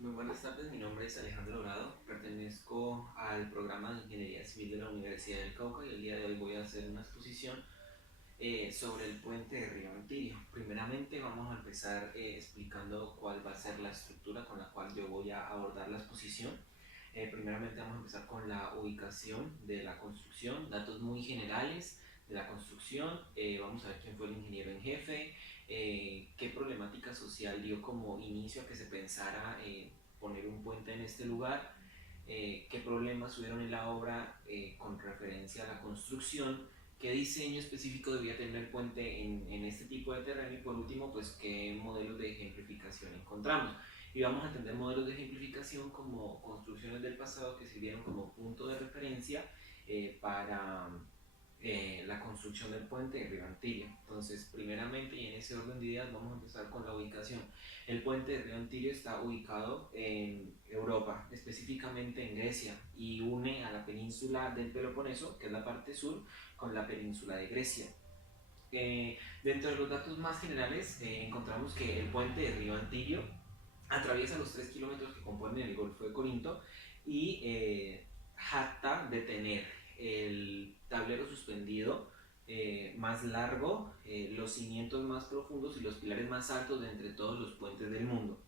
Muy buenas tardes, mi nombre es Alejandro Dorado, pertenezco al programa de Ingeniería Civil de la Universidad del Cauca y el día de hoy voy a hacer una exposición sobre el puente de Río Antirio. Primeramente vamos a empezar explicando cuál va a ser la estructura con la cual yo voy a abordar la exposición. Primeramente vamos a empezar con la ubicación de la construcción, datos muy generales de la construcción, vamos a ver quién fue el ingeniero en jefe, qué problemática social dio como inicio a que se pensara poner un puente en este lugar, qué problemas hubieron en la obra con referencia a la construcción, qué diseño específico debía tener el puente en este tipo de terreno y por último, pues qué modelos de ejemplificación encontramos. Y vamos a entender modelos de ejemplificación como construcciones del pasado que sirvieron como punto de referencia para la construcción del puente de Río Antirio. Entonces, primeramente y en ese orden de ideas, vamos a empezar con la ubicación. El puente de Río Antirio está ubicado en Europa, específicamente en Grecia, y une a la península del Peloponeso, que es la parte sur, con la península de Grecia. Dentro de los datos más generales, encontramos que el puente de Río Antirio atraviesa los 3 kilómetros que componen el Golfo de Corinto y jacta de tener el tablero suspendido más largo, los cimientos más profundos y los pilares más altos de entre todos los puentes del mundo.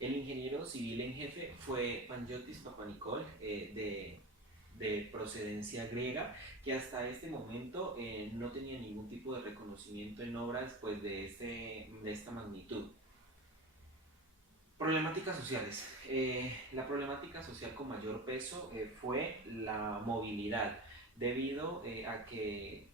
El ingeniero civil en jefe fue Panagiotis Papanikol, de procedencia griega, que hasta este momento no tenía ningún tipo de reconocimiento en obras pues, de esta magnitud. Problemáticas sociales. La problemática social con mayor peso fue la movilidad, debido a que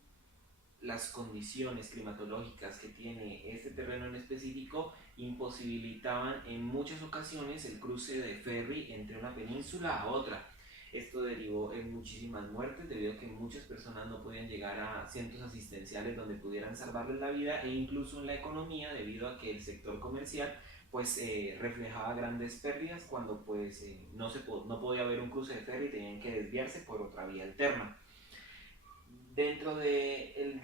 las condiciones climatológicas que tiene este terreno en específico imposibilitaban en muchas ocasiones el cruce de ferry entre una península a otra. Esto derivó en muchísimas muertes debido a que muchas personas no podían llegar a centros asistenciales donde pudieran salvarles la vida e incluso en la economía debido a que el sector comercial pues reflejaba grandes pérdidas cuando pues no podía haber un cruce de ferry y tenían que desviarse por otra vía alterna. Dentro de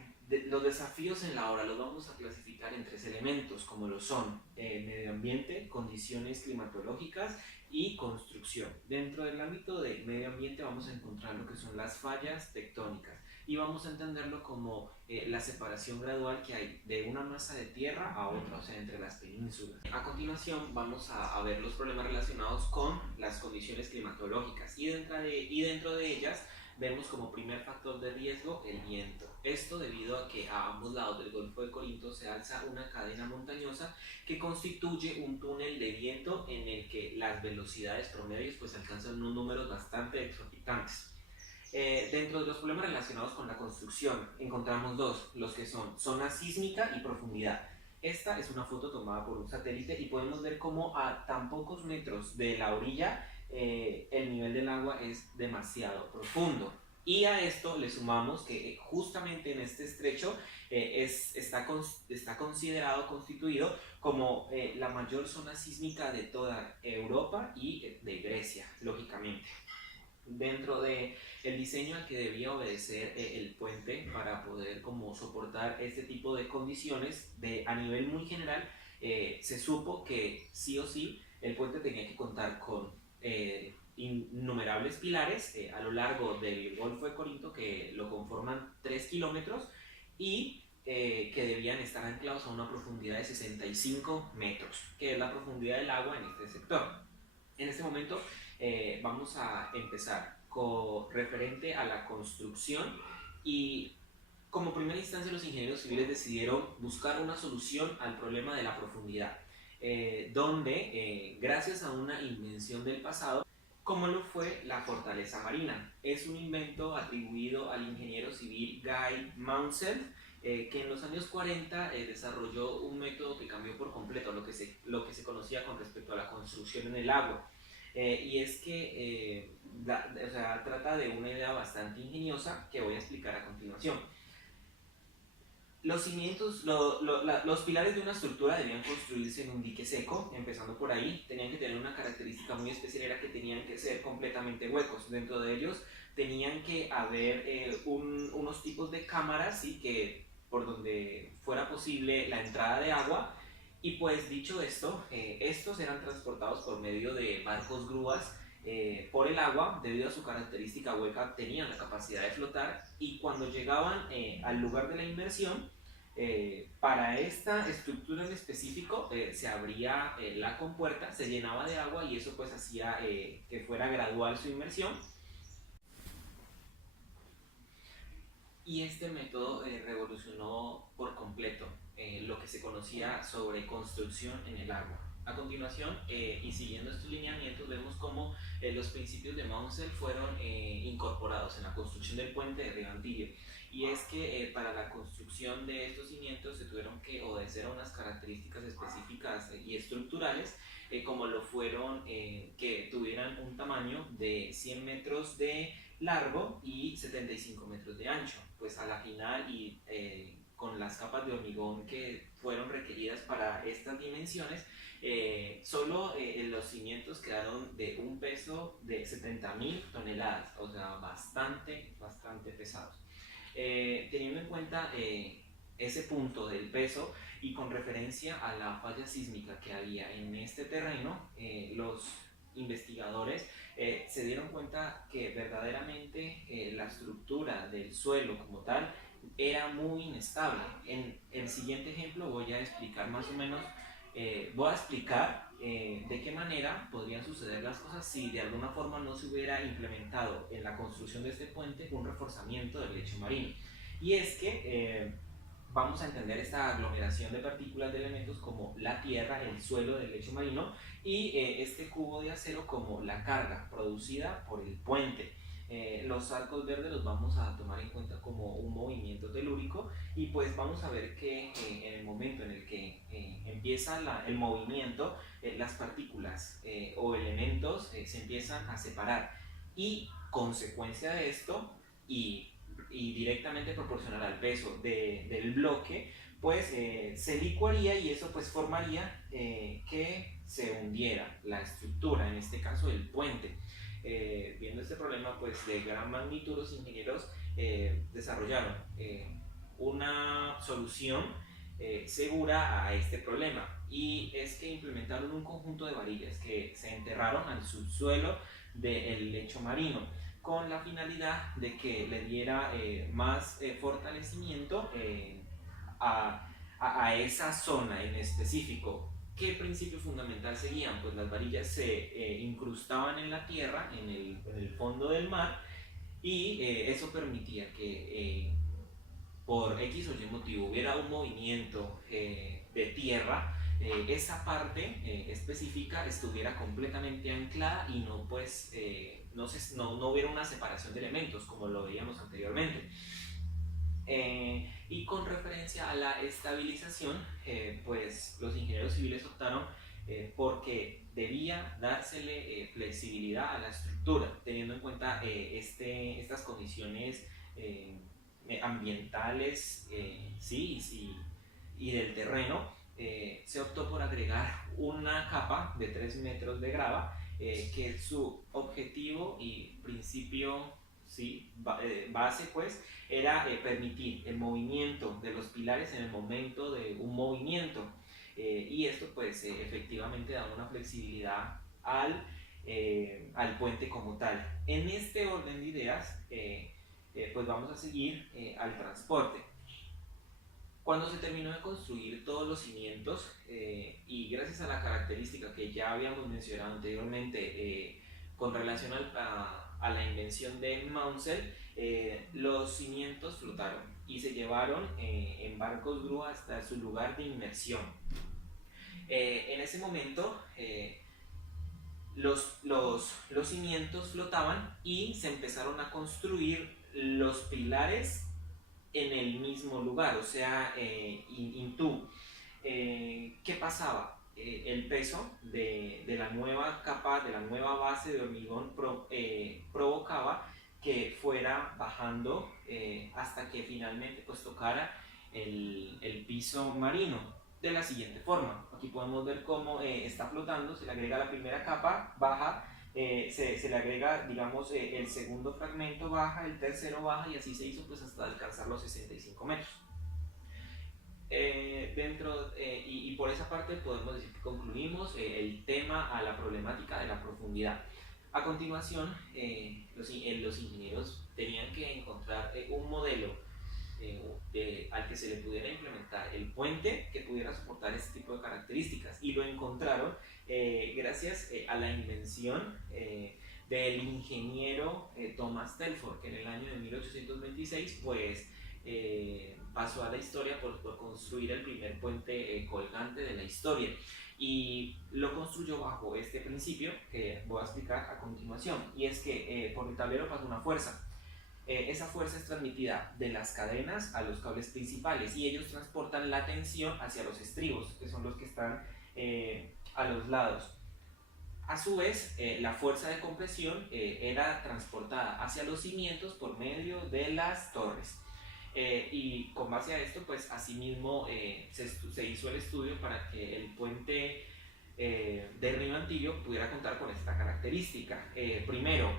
los desafíos en la obra los vamos a clasificar en tres elementos, como lo son medio ambiente, condiciones climatológicas y construcción. Dentro del ámbito de medio ambiente vamos a encontrar lo que son las fallas tectónicas y vamos a entenderlo como la separación gradual que hay de una masa de tierra a otra, o sea, entre las penínsulas. A continuación vamos a ver los problemas relacionados con las condiciones climatológicas y dentro de ellas vemos como primer factor de riesgo el viento. Esto debido a que a ambos lados del Golfo de Corinto se alza una cadena montañosa que constituye un túnel de viento en el que las velocidades promedios pues alcanzan unos números bastante exorbitantes. Dentro de los problemas relacionados con la construcción encontramos dos, los que son zona sísmica y profundidad. Esta es una foto tomada por un satélite y podemos ver cómo a tan pocos metros de la orilla el nivel del agua es demasiado profundo. Y a esto le sumamos que justamente en este estrecho está considerado, constituido como la mayor zona sísmica de toda Europa y de Grecia, lógicamente. Dentro de el diseño al que debía obedecer el puente para poder como soportar este tipo de condiciones a nivel muy general, se supo que sí o sí el puente tenía que contar con innumerables pilares a lo largo del Golfo de Corinto que lo conforman 3 kilómetros y que debían estar anclados a una profundidad de 65 metros, que es la profundidad del agua en este sector. En este momento vamos a empezar con referente a la construcción y como primera instancia los ingenieros civiles decidieron buscar una solución al problema de la profundidad, donde gracias a una invención del pasado, como lo fue la fortaleza marina. Es un invento atribuido al ingeniero civil Guy Maunsell, que en los años 40 desarrolló un método que cambió por completo lo que se conocía con respecto a la construcción en el agua. Y es que o sea, trata de una idea bastante ingeniosa que voy a explicar a continuación. Los cimientos, los pilares de una estructura debían construirse en un dique seco, empezando por ahí. Tenían que tener una característica muy especial, era que tenían que ser completamente huecos. Dentro de ellos tenían que haber unos tipos de cámaras, ¿sí? Que por donde fuera posible la entrada de agua Y pues dicho esto, estos eran transportados por medio de barcos grúas por el agua. Debido a su característica hueca tenían la capacidad de flotar, y cuando llegaban al lugar de la inmersión, para esta estructura en específico se abría la compuerta, se llenaba de agua, y eso pues hacía que fuera gradual su inmersión. Y este método revolucionó por completo lo que se conocía sobre construcción en el agua. A continuación, y siguiendo estos lineamientos, vemos cómo los principios de Maunsell fueron incorporados en la construcción del puente de Río Antillo. Y es que para la construcción de estos cimientos se tuvieron que obedecer a unas características específicas y estructurales, como lo fueron que tuvieran un tamaño de 100 metros de largo y 75 metros de ancho. Pues a la final, y con las capas de hormigón que fueron requeridas para estas dimensiones, solo los cimientos quedaron de un peso de 70.000 toneladas, o sea, bastante pesados. Teniendo en cuenta ese punto del peso, y con referencia a la falla sísmica que había en este terreno, los investigadores se dieron cuenta que verdaderamente la estructura del suelo como tal era muy inestable. En el siguiente ejemplo voy a explicar más o menos, voy a explicar de qué manera podrían suceder las cosas si de alguna forma no se hubiera implementado en la construcción de este puente un reforzamiento del lecho marino. Y es que vamos a entender esta aglomeración de partículas de elementos como la tierra, el suelo del lecho marino, y este cubo de acero como la carga producida por el puente. Los arcos verdes los vamos a tomar en cuenta como un movimiento telúrico, y pues vamos a ver que en el momento en el que empieza el movimiento, las partículas o elementos se empiezan a separar, y consecuencia de esto, y directamente proporcional al peso del bloque, pues se licuaría, y eso pues formaría que se hundiera la estructura, en este caso el puente. Viendo este problema pues de gran magnitud, los ingenieros desarrollaron una solución segura a este problema, y es que implementaron un conjunto de varillas que se enterraron al subsuelo del lecho marino, con la finalidad de que le diera más fortalecimiento a esa zona en específico. ¿Qué principio fundamental seguían? Pues las varillas se incrustaban en la tierra, en el fondo del mar, y eso permitía que por X o Y motivo hubiera un movimiento de tierra, esa parte específica estuviera completamente anclada, y no pues no hubiera una separación de elementos como lo veíamos anteriormente. Y con referencia a la estabilización, pues los ingenieros civiles optaron porque debía dársele flexibilidad a la estructura, teniendo en cuenta estas condiciones ambientales, sí, y del terreno. Se optó por agregar una capa de 3 metros de grava, que su objetivo y principio, sí, base pues era permitir el movimiento de los pilares en el momento de un movimiento, y esto pues efectivamente da una flexibilidad al puente como tal. En este orden de ideas pues vamos a seguir al transporte. Cuando se terminó de construir todos los cimientos, y gracias a la característica que ya habíamos mencionado anteriormente con relación a la invención de Maunsell, los cimientos flotaron y se llevaron en barcos grúa hasta su lugar de inmersión. En ese momento los cimientos flotaban y se empezaron a construir los pilares en el mismo lugar, o sea, in tú. ¿Qué pasaba? El peso de la nueva capa, de la nueva base de hormigón provocaba que fuera bajando hasta que finalmente pues tocara el piso marino de la siguiente forma. Aquí podemos ver cómo está flotando, se le agrega la primera capa, baja, se le agrega, digamos, el segundo fragmento, baja, el tercero baja, y así se hizo pues hasta alcanzar los 65 metros. Y por esa parte podemos decir que concluimos el tema a la problemática de la profundidad. A continuación, los ingenieros tenían que encontrar un modelo al que se le pudiera implementar el puente que pudiera soportar este tipo de características, y lo encontraron gracias a la invención del ingeniero Thomas Telford, que en el año de 1826 pues pasó a la historia por construir el primer puente colgante de la historia, y lo construyó bajo este principio que voy a explicar a continuación, y es que por el tablero pasa una fuerza. Esa fuerza es transmitida de las cadenas a los cables principales, y ellos transportan la tensión hacia los estribos, que son los que están a los lados. A su vez, la fuerza de compresión era transportada hacia los cimientos por medio de las torres. Y con base a esto, pues asimismo se hizo el estudio para que el puente de Río Antillo pudiera contar con esta característica. Primero,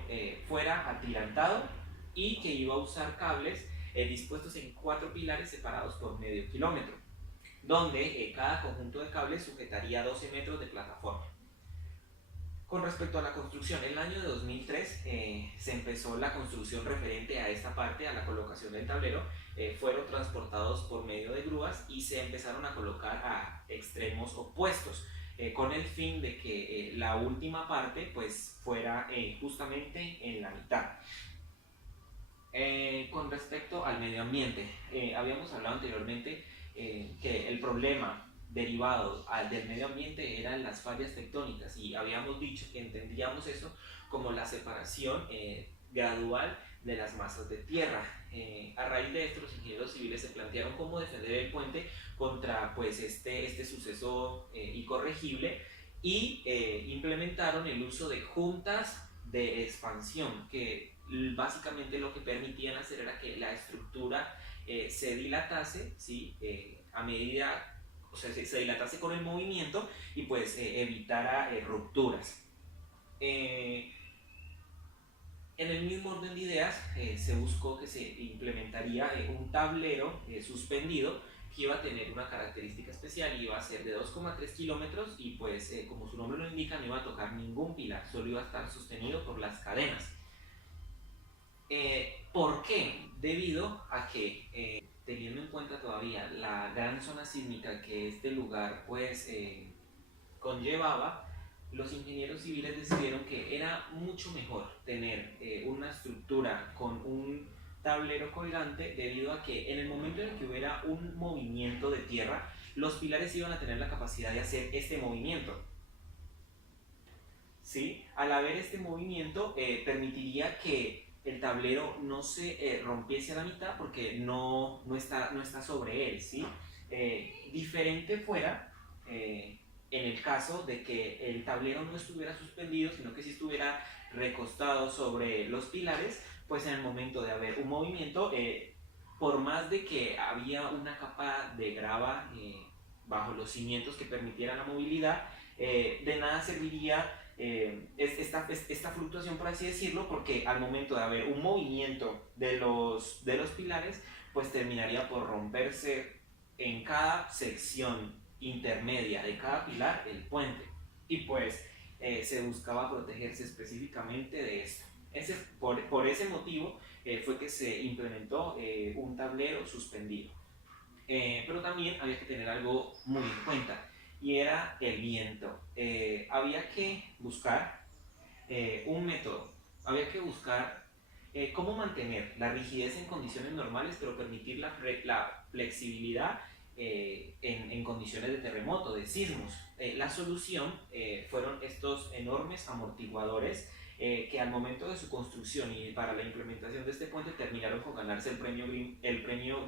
fuera atirantado y que iba a usar cables dispuestos en 4 pilares separados por medio kilómetro, donde cada conjunto de cables sujetaría 12 metros de plataforma. Con respecto a la construcción, en el año de 2003 se empezó la construcción referente a esta parte, a la colocación del tablero. Fueron transportados por medio de grúas y se empezaron a colocar a extremos opuestos, con el fin de que la última parte pues fuera justamente en la mitad. Con respecto al medio ambiente, habíamos hablado anteriormente que el problema derivado del medio ambiente eran las fallas tectónicas, y habíamos dicho que entendíamos eso como la separación gradual de las masas de tierra. A raíz de esto, los ingenieros civiles se plantearon cómo defender el puente contra pues, este suceso incorregible, y implementaron el uso de juntas de expansión, que básicamente lo que permitían hacer era que la estructura se dilatase, ¿sí? A medida, o sea, se dilatase con el movimiento, y pues evitara rupturas. En el mismo orden de ideas, se buscó que se implementaría un tablero suspendido, que iba a tener una característica especial, iba a ser de 2,3 kilómetros, y pues como su nombre lo indica, no iba a tocar ningún pilar, solo iba a estar sostenido por las cadenas. ¿Por qué? Debido a que, teniendo en cuenta todavía la gran zona sísmica que este lugar pues conllevaba, los ingenieros civiles decidieron que era mucho mejor tener una estructura con un tablero colgante, debido a que en el momento en el que hubiera un movimiento de tierra, los pilares iban a tener la capacidad de hacer este movimiento. ¿Sí? Al haber este movimiento, permitiría que el tablero no se rompiese a la mitad, porque no está sobre él, ¿sí? Diferente fuera en el caso de que el tablero no estuviera suspendido, sino que si estuviera recostado sobre los pilares, pues en el momento de haber un movimiento, por más de que había una capa de grava bajo los cimientos que permitieran la movilidad, de nada serviría esta fluctuación, por así decirlo, porque al momento de haber un movimiento de los pilares, pues terminaría por romperse en cada sección intermedia de cada pilar el puente, y pues se buscaba protegerse específicamente de esto. Por ese motivo fue que se implementó un tablero suspendido. Pero también había que tener algo muy en cuenta, y era el viento. Había que buscar un método, había que buscar cómo mantener la rigidez en condiciones normales, pero permitir la flexibilidad en condiciones de terremoto, de sismos. La solución fueron estos enormes amortiguadores, que al momento de su construcción y para la implementación de este puente terminaron con ganarse el premio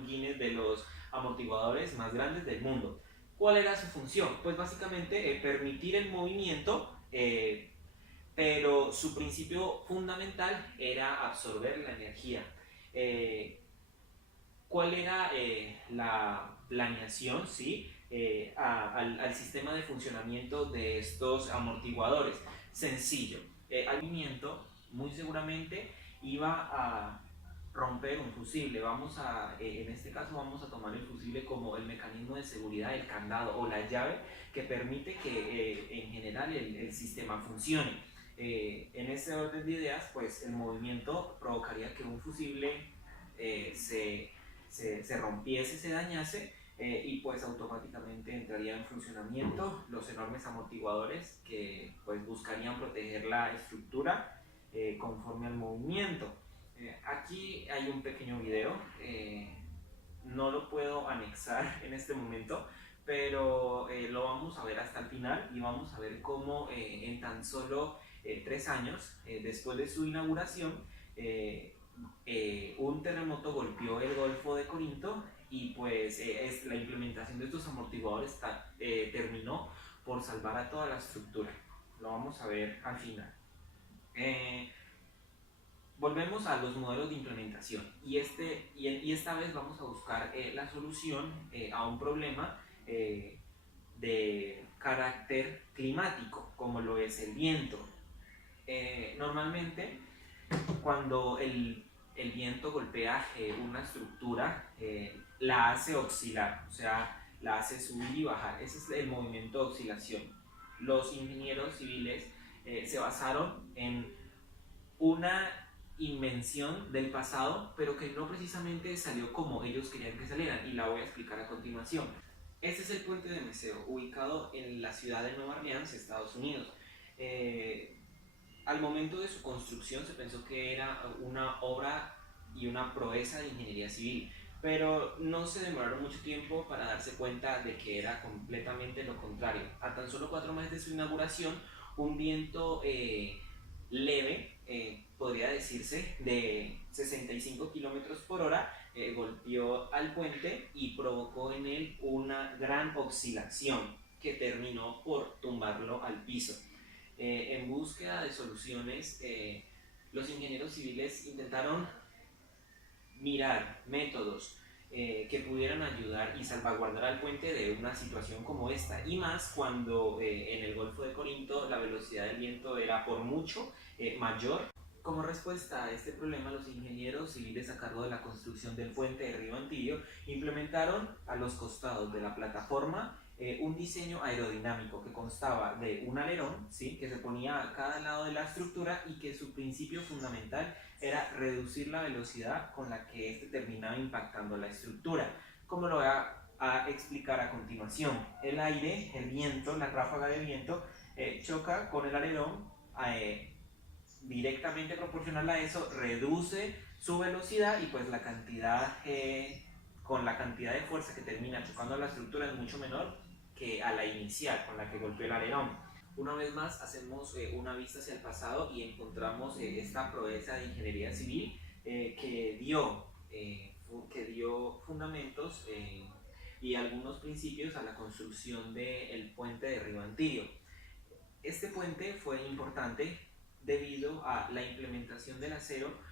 Guinness de los amortiguadores más grandes del mundo. ¿Cuál era su función? Pues básicamente permitir el movimiento, pero su principio fundamental era absorber la energía. ¿Cuál era la planeación, ¿sí? Al sistema de funcionamiento de estos amortiguadores? Sencillo. Al movimiento muy seguramente iba a romper un fusible. En este caso vamos a tomar el fusible como el mecanismo de seguridad, el candado o la llave que permite que en general el sistema funcione. En este orden de ideas, pues el movimiento provocaría que un fusible se rompiese, se dañase, y pues automáticamente entraría en funcionamiento los enormes amortiguadores que pues buscarían proteger la estructura conforme al movimiento. Aquí hay un pequeño video, no lo puedo anexar en este momento, pero lo vamos a ver hasta el final y vamos a ver cómo en tan solo 3 años después de su inauguración, un terremoto golpeó el Golfo de Corinto y pues la implementación de estos amortiguadores terminó por salvar a toda la estructura. Lo vamos a ver al final. Volvemos a los modelos de implementación y esta vez vamos a buscar la solución a un problema de carácter climático, como lo es el viento. Normalmente, cuando el viento golpea una estructura, la hace oscilar, o sea, la hace subir y bajar. Ese es el movimiento de oscilación. Los ingenieros civiles se basaron en una invención del pasado, pero que no precisamente salió como ellos querían que saliera, y la voy a explicar a continuación. Este es el puente de Meseo, ubicado en la ciudad de Nueva Orleans, Estados Unidos. Al momento de su construcción se pensó que era una obra y una proeza de ingeniería civil, pero no se demoraron mucho tiempo para darse cuenta de que era completamente lo contrario. A tan solo 4 meses de su inauguración, un viento leve, podría decirse, de 65 kilómetros por hora, golpeó al puente y provocó en él una gran oscilación que terminó por tumbarlo al piso. En búsqueda de soluciones, los ingenieros civiles intentaron mirar métodos que pudieran ayudar y salvaguardar al puente de una situación como esta, y más cuando en el Golfo de Corinto la velocidad del viento era por mucho mayor. Como respuesta a este problema, los ingenieros civiles a cargo de la construcción del puente de Río Antillo implementaron a los costados de la plataforma un diseño aerodinámico que constaba de un alerón, ¿sí?, que se ponía a cada lado de la estructura y que su principio fundamental era reducir la velocidad con la que este terminaba impactando la estructura. Como lo voy a explicar a continuación. El aire, el viento, la ráfaga de viento choca con el alerón, directamente proporcional a eso, reduce su velocidad y pues con la cantidad de fuerza que termina chocando a la estructura es mucho menor que a la inicial con la que golpeó el alerón. Una vez más hacemos una vista hacia el pasado y encontramos esta proeza de ingeniería civil que dio fundamentos y algunos principios a la construcción del puente de Río Antillo. Este puente fue importante debido a la implementación del acero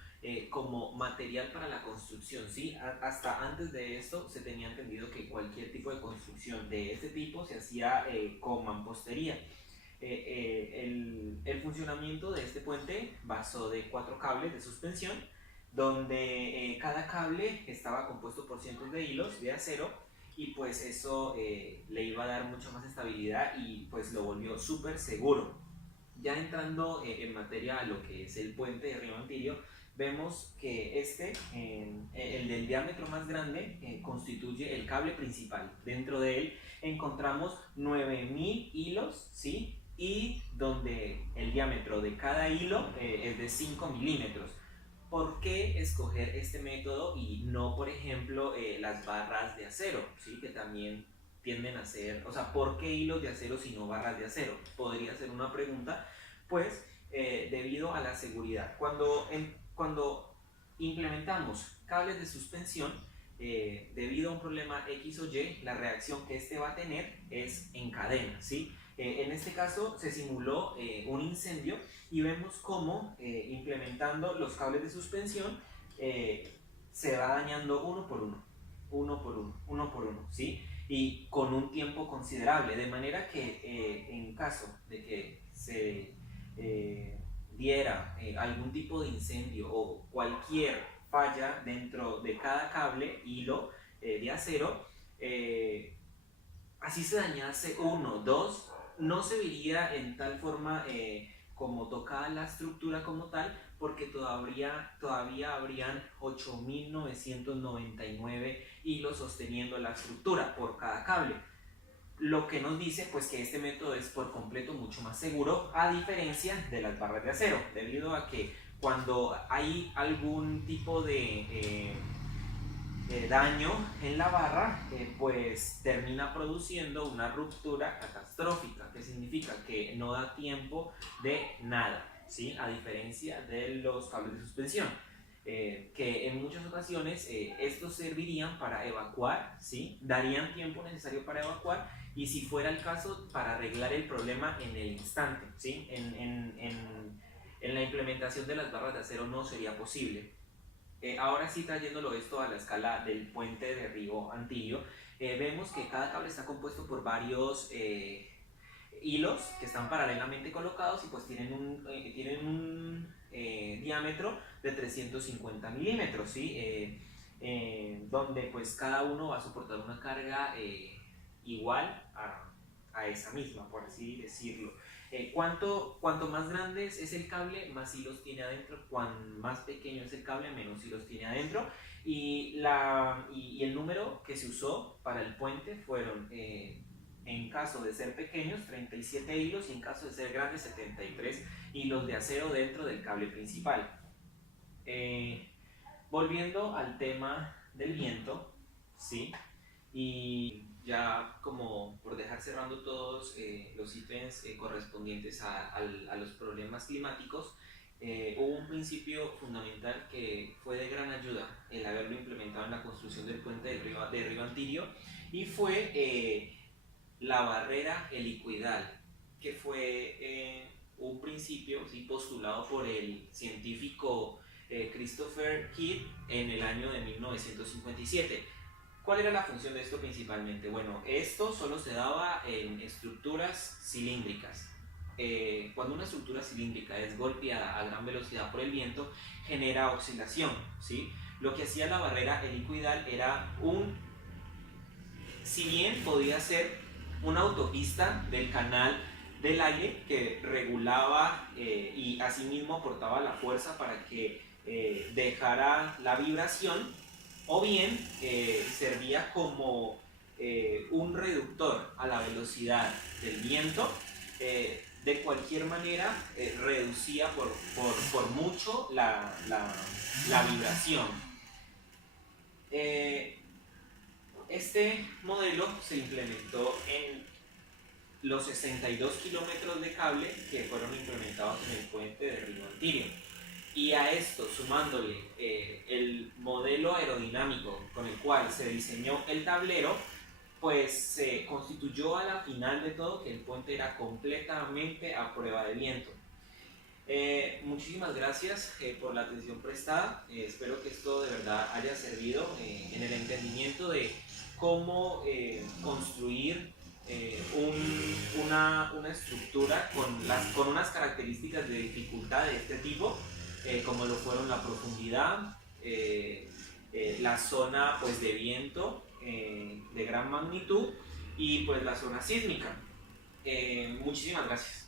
como material para la construcción, ¿sí? Hasta antes de esto se tenía entendido que cualquier tipo de construcción de este tipo se hacía con mampostería. El funcionamiento de este puente basó de 4 cables de suspensión, donde cada cable estaba compuesto por cientos de hilos de acero, y pues eso le iba a dar mucha más estabilidad y pues lo volvió súper seguro. Ya entrando en materia a lo que es el puente de Río Antillo, vemos que el del diámetro más grande, constituye el cable principal. Dentro de él encontramos 9000 hilos, ¿sí?, y donde el diámetro de cada hilo es de 5 milímetros. ¿Por qué escoger este método y no, por ejemplo, las barras de acero, ¿sí?, que también tienden a ser, o sea, ¿por qué hilos de acero si no barras de acero? Podría ser una pregunta. Pues debido a la seguridad. Cuando implementamos cables de suspensión, debido a un problema X o Y, la reacción que este va a tener es en cadena, ¿sí? En este caso se simuló un incendio y vemos cómo implementando los cables de suspensión se va dañando uno por uno, ¿sí? Y con un tiempo considerable, de manera que en caso de que se diera algún tipo de incendio o cualquier falla dentro de cada cable, hilo de acero, así se dañase uno, dos, no se vería en tal forma como tocada la estructura como tal, porque todavía habrían 8.999 hilos sosteniendo la estructura por cada cable. Lo que nos dice pues que este método es por completo mucho más seguro, a diferencia de las barras de acero, debido a que cuando hay algún tipo de daño en la barra, pues termina produciendo una ruptura catastrófica, que significa que no da tiempo de nada, ¿sí? A diferencia de los cables de suspensión, que en muchas ocasiones estos servirían para evacuar, ¿sí? Darían tiempo necesario para evacuar, y si fuera el caso, para arreglar el problema en el instante, ¿sí? En la implementación de las barras de acero no sería posible. Ahora sí, trayéndolo esto a la escala del puente de derribo Antillo, vemos que cada cable está compuesto por varios hilos que están paralelamente colocados y pues tienen un diámetro de 350 milímetros, ¿sí? Donde pues cada uno va a soportar una carga igual a esa misma, por así decirlo. Cuanto más grande es el cable, más hilos tiene adentro. Cuanto más pequeño es el cable, menos hilos tiene adentro. Y el número que se usó para el puente fueron, en caso de ser pequeños, 37 hilos, y en caso de ser grandes, 73 hilos de acero dentro del cable principal. Volviendo al tema del viento, ¿sí? Y ya como por dejar cerrando todos los ítems correspondientes a los problemas climáticos, hubo un principio fundamental que fue de gran ayuda el haberlo implementado en la construcción del puente de Río Antillo, y fue la barrera helicoidal, que fue un principio, ¿sí?, postulado por el científico Christopher Kidd en el año de 1957. ¿Cuál era la función de esto principalmente? Bueno, esto solo se daba en estructuras cilíndricas. Cuando una estructura cilíndrica es golpeada a gran velocidad por el viento, genera oscilación, ¿sí? Lo que hacía la barrera helicoidal era si bien podía ser una autopista del canal del aire que regulaba y asimismo aportaba la fuerza para que dejara la vibración, o bien servía como un reductor a la velocidad del viento. De cualquier manera reducía por mucho la vibración. Este modelo se implementó en los 62 kilómetros de cable que fueron implementados en el puente de Río Antillo. Y a esto, sumándole el modelo aerodinámico con el cual se diseñó el tablero, pues se constituyó a la final de todo que el puente era completamente a prueba de viento. Muchísimas gracias por la atención prestada. Espero que esto de verdad haya servido en el entendimiento de cómo construir una estructura con unas características de dificultad de este tipo, como lo fueron la profundidad, la zona pues, de viento de gran magnitud y pues la zona sísmica. Muchísimas gracias.